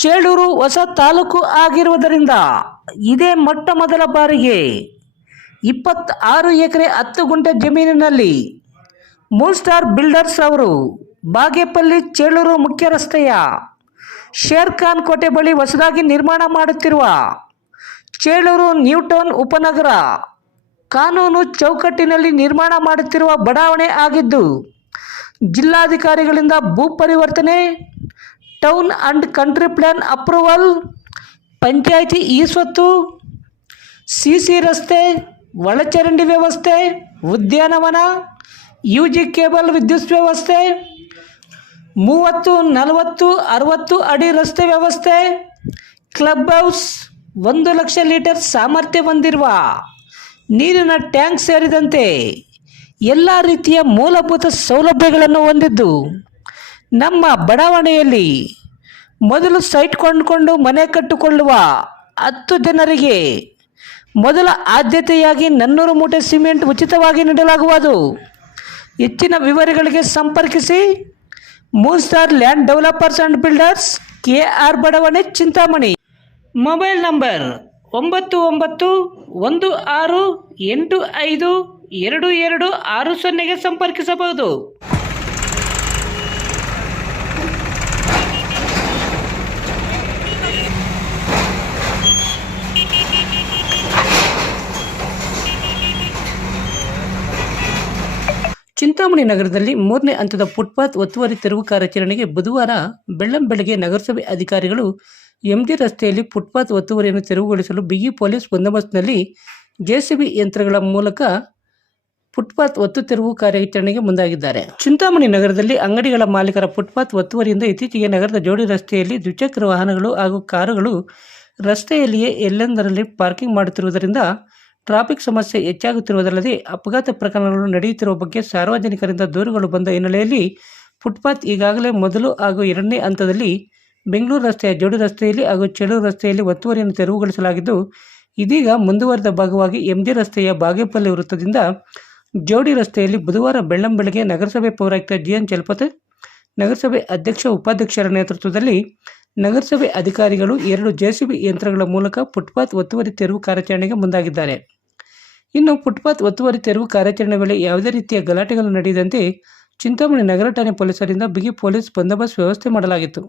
ಚೇಳೂರು ಹೊಸ ತಾಲೂಕು ಆಗಿರುವುದರಿಂದ ಇದೇ ಮೊಟ್ಟ ಮೊದಲ ಬಾರಿಗೆ 26 ಎಕರೆ 10 ಗುಂಟೆ ಜಮೀನಿನಲ್ಲಿ ಮೂನ್ ಸ್ಟಾರ್ ಬಿಲ್ಡರ್ಸ್ ಅವರು ಬಾಗೇಪಲ್ಲಿ ಚೇಳೂರು ಮುಖ್ಯ ರಸ್ತೆಯ ಶೇರ್ ಖಾನ್ ಕೋಟೆ ಬಳಿ ಹೊಸದಾಗಿ ನಿರ್ಮಾಣ ಮಾಡುತ್ತಿರುವ ಚೇಳೂರು ನ್ಯೂ ಟೌನ್ ಉಪನಗರ ಕಾನೂನು ಚೌಕಟ್ಟಿನಲ್ಲಿ ನಿರ್ಮಾಣ ಮಾಡುತ್ತಿರುವ ಬಡಾವಣೆ ಆಗಿದ್ದು, ಜಿಲ್ಲಾಧಿಕಾರಿಗಳಿಂದ ಭೂ ಪರಿವರ್ತನೆ, town and country plan approval, panchayat ಸ್ವತ್ತು, ಸಿಸಿ ರಸ್ತೆ, ಒಳಚರಂಡಿ ವ್ಯವಸ್ಥೆ, ಉದ್ಯಾನವನ, ಯುಜಿ ಕೇಬಲ್ ವಿದ್ಯುತ್ ವ್ಯವಸ್ಥೆ, 30, 40, 60 ಅಡಿ ರಸ್ತೆ ವ್ಯವಸ್ಥೆ, ಕ್ಲಬ್ ಹೌಸ್, 1 ಲಕ್ಷ ಲೀಟರ್ ಸಾಮರ್ಥ್ಯ ಹೊಂದಿರುವ ನೀರಿನ ಟ್ಯಾಂಕ್ ಸೇರಿದಂತೆ ಎಲ್ಲ ರೀತಿಯ ಮೂಲಭೂತ ಸೌಲಭ್ಯಗಳನ್ನು ಹೊಂದಿದ್ದು, ನಮ್ಮ ಬಡಾವಣೆಯಲ್ಲಿ ಮೊದಲು ಸೈಟ್ ಕೊಂಡುಕೊಂಡು ಮನೆ ಕಟ್ಟಿಕೊಳ್ಳುವ 10 ಜನರಿಗೆ ಮೊದಲ ಆದ್ಯತೆಯಾಗಿ 400 ಮೂಟೆ ಸಿಮೆಂಟ್ ಉಚಿತವಾಗಿ ನೀಡಲಾಗುವುದು. ಹೆಚ್ಚಿನ ವಿವರಗಳಿಗೆ ಸಂಪರ್ಕಿಸಿ Moon star land developers and builders, KR ಬಡಾವಣೆ, ಚಿಂತಾಮಣಿ. ಮೊಬೈಲ್ ನಂಬರ್ 9116852260 ಸಂಪರ್ಕಿಸಬಹುದು. ಚಿಂತಾಮಣಿ ನಗರದಲ್ಲಿ 3ನೇ ಹಂತದ ಫುಟ್ಪಾತ್ ಒತ್ತುವರಿ ತೆರವು ಕಾರ್ಯಾಚರಣೆಗೆ ಬುಧವಾರ ಬೆಳ್ಳಂಬೆಳಗ್ಗೆ ನಗರಸಭೆ ಅಧಿಕಾರಿಗಳು MG ರಸ್ತೆಯಲ್ಲಿ ಫುಟ್ಪಾತ್ ಒತ್ತುವರಿಯನ್ನು ತೆರವುಗೊಳಿಸಲು ಬಿಗಿ ಪೊಲೀಸ್ ಬಂದೋಬಸ್ತ್ನಲ್ಲಿ JCB ಯಂತ್ರಗಳ ಮೂಲಕ ಫುಟ್ಪಾತ್ ಒತ್ತು ತೆರವು ಕಾರ್ಯಾಚರಣೆಗೆ ಮುಂದಾಗಿದ್ದಾರೆ. ಚಿಂತಾಮಣಿ ನಗರದಲ್ಲಿ ಅಂಗಡಿಗಳ ಮಾಲೀಕರ ಫುಟ್ಪಾತ್ ಒತ್ತುವರಿಯಿಂದ ಇತ್ತೀಚೆಗೆ ನಗರದ ಜೋಡಿ ರಸ್ತೆಯಲ್ಲಿ ದ್ವಿಚಕ್ರ ವಾಹನಗಳು ಹಾಗೂ ಕಾರುಗಳು ರಸ್ತೆಯಲ್ಲಿಯೇ ಎಲ್ಲೆಂದರಲ್ಲಿ ಪಾರ್ಕಿಂಗ್ ಮಾಡುತ್ತಿರುವುದರಿಂದ ಟ್ರಾಫಿಕ್ ಸಮಸ್ಯೆ ಹೆಚ್ಚಾಗುತ್ತಿರುವುದಲ್ಲದೆ ಅಪಘಾತ ಪ್ರಕರಣಗಳು ನಡೆಯುತ್ತಿರುವ ಬಗ್ಗೆ ಸಾರ್ವಜನಿಕರಿಂದ ದೂರುಗಳು ಬಂದ ಹಿನ್ನೆಲೆಯಲ್ಲಿ ಫುಟ್ಪಾತ್ ಈಗಾಗಲೇ ಮೊದಲು ಹಾಗೂ 2ನೇ ಹಂತದಲ್ಲಿ ಬೆಂಗಳೂರು ರಸ್ತೆಯ ಜೋಡಿ ರಸ್ತೆಯಲ್ಲಿ ಹಾಗೂ ಚೇಳೂರು ರಸ್ತೆಯಲ್ಲಿ ಒತ್ತುವರಿಯನ್ನು ತೆರವುಗೊಳಿಸಲಾಗಿದ್ದು, ಇದೀಗ ಮುಂದುವರೆದ ಭಾಗವಾಗಿ MG ರಸ್ತೆಯ ಬಾಗೇಪಲ್ಲಿ ವೃತ್ತದಿಂದ ಜೋಡಿ ರಸ್ತೆಯಲ್ಲಿ ಬುಧವಾರ ಬೆಳ್ಳಂಬೆಳಗ್ಗೆ ನಗರಸಭೆ ಪೌರಾಯುಕ್ತ GN ಚಲಪತಿ, ನಗರಸಭೆ ಅಧ್ಯಕ್ಷ ಉಪಾಧ್ಯಕ್ಷರ ನೇತೃತ್ವದಲ್ಲಿ ನಗರಸಭೆ ಅಧಿಕಾರಿಗಳು 2 JCB ಯಂತ್ರಗಳ ಮೂಲಕ ಫುಟ್ಪಾತ್ ಒತ್ತುವರಿ ತೆರವು ಕಾರ್ಯಾಚರಣೆಗೆ ಮುಂದಾಗಿದ್ದಾರೆ. ಇನ್ನು ಫುಟ್ಪಾತ್ ಒತ್ತುವರಿ ತೆರವು ಕಾರ್ಯಾಚರಣೆ ವೇಳೆ ಯಾವುದೇ ರೀತಿಯ ಗಲಾಟೆಗಳು ನಡೆಯದಂತೆ ಚಿಂತಾಮಣಿ ನಗರ ಠಾಣೆ ಪೊಲೀಸರಿಂದ ಬಿಗಿ ಪೊಲೀಸ್ ಬಂದೋಬಸ್ತ್ ವ್ಯವಸ್ಥೆ ಮಾಡಲಾಗಿತ್ತು.